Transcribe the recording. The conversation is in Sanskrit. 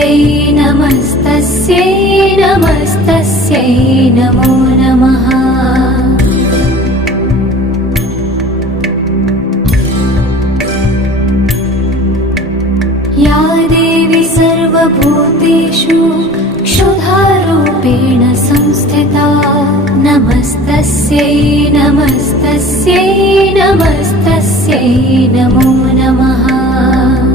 नमस्तस्यै नमस्तस्यै नमो नमः। या देवी सर्वभूतेषु क्षुधारूपेण संस्थिता नमस्तस्यै नमस्तस्यै नमस्तस्यै नमो नमः।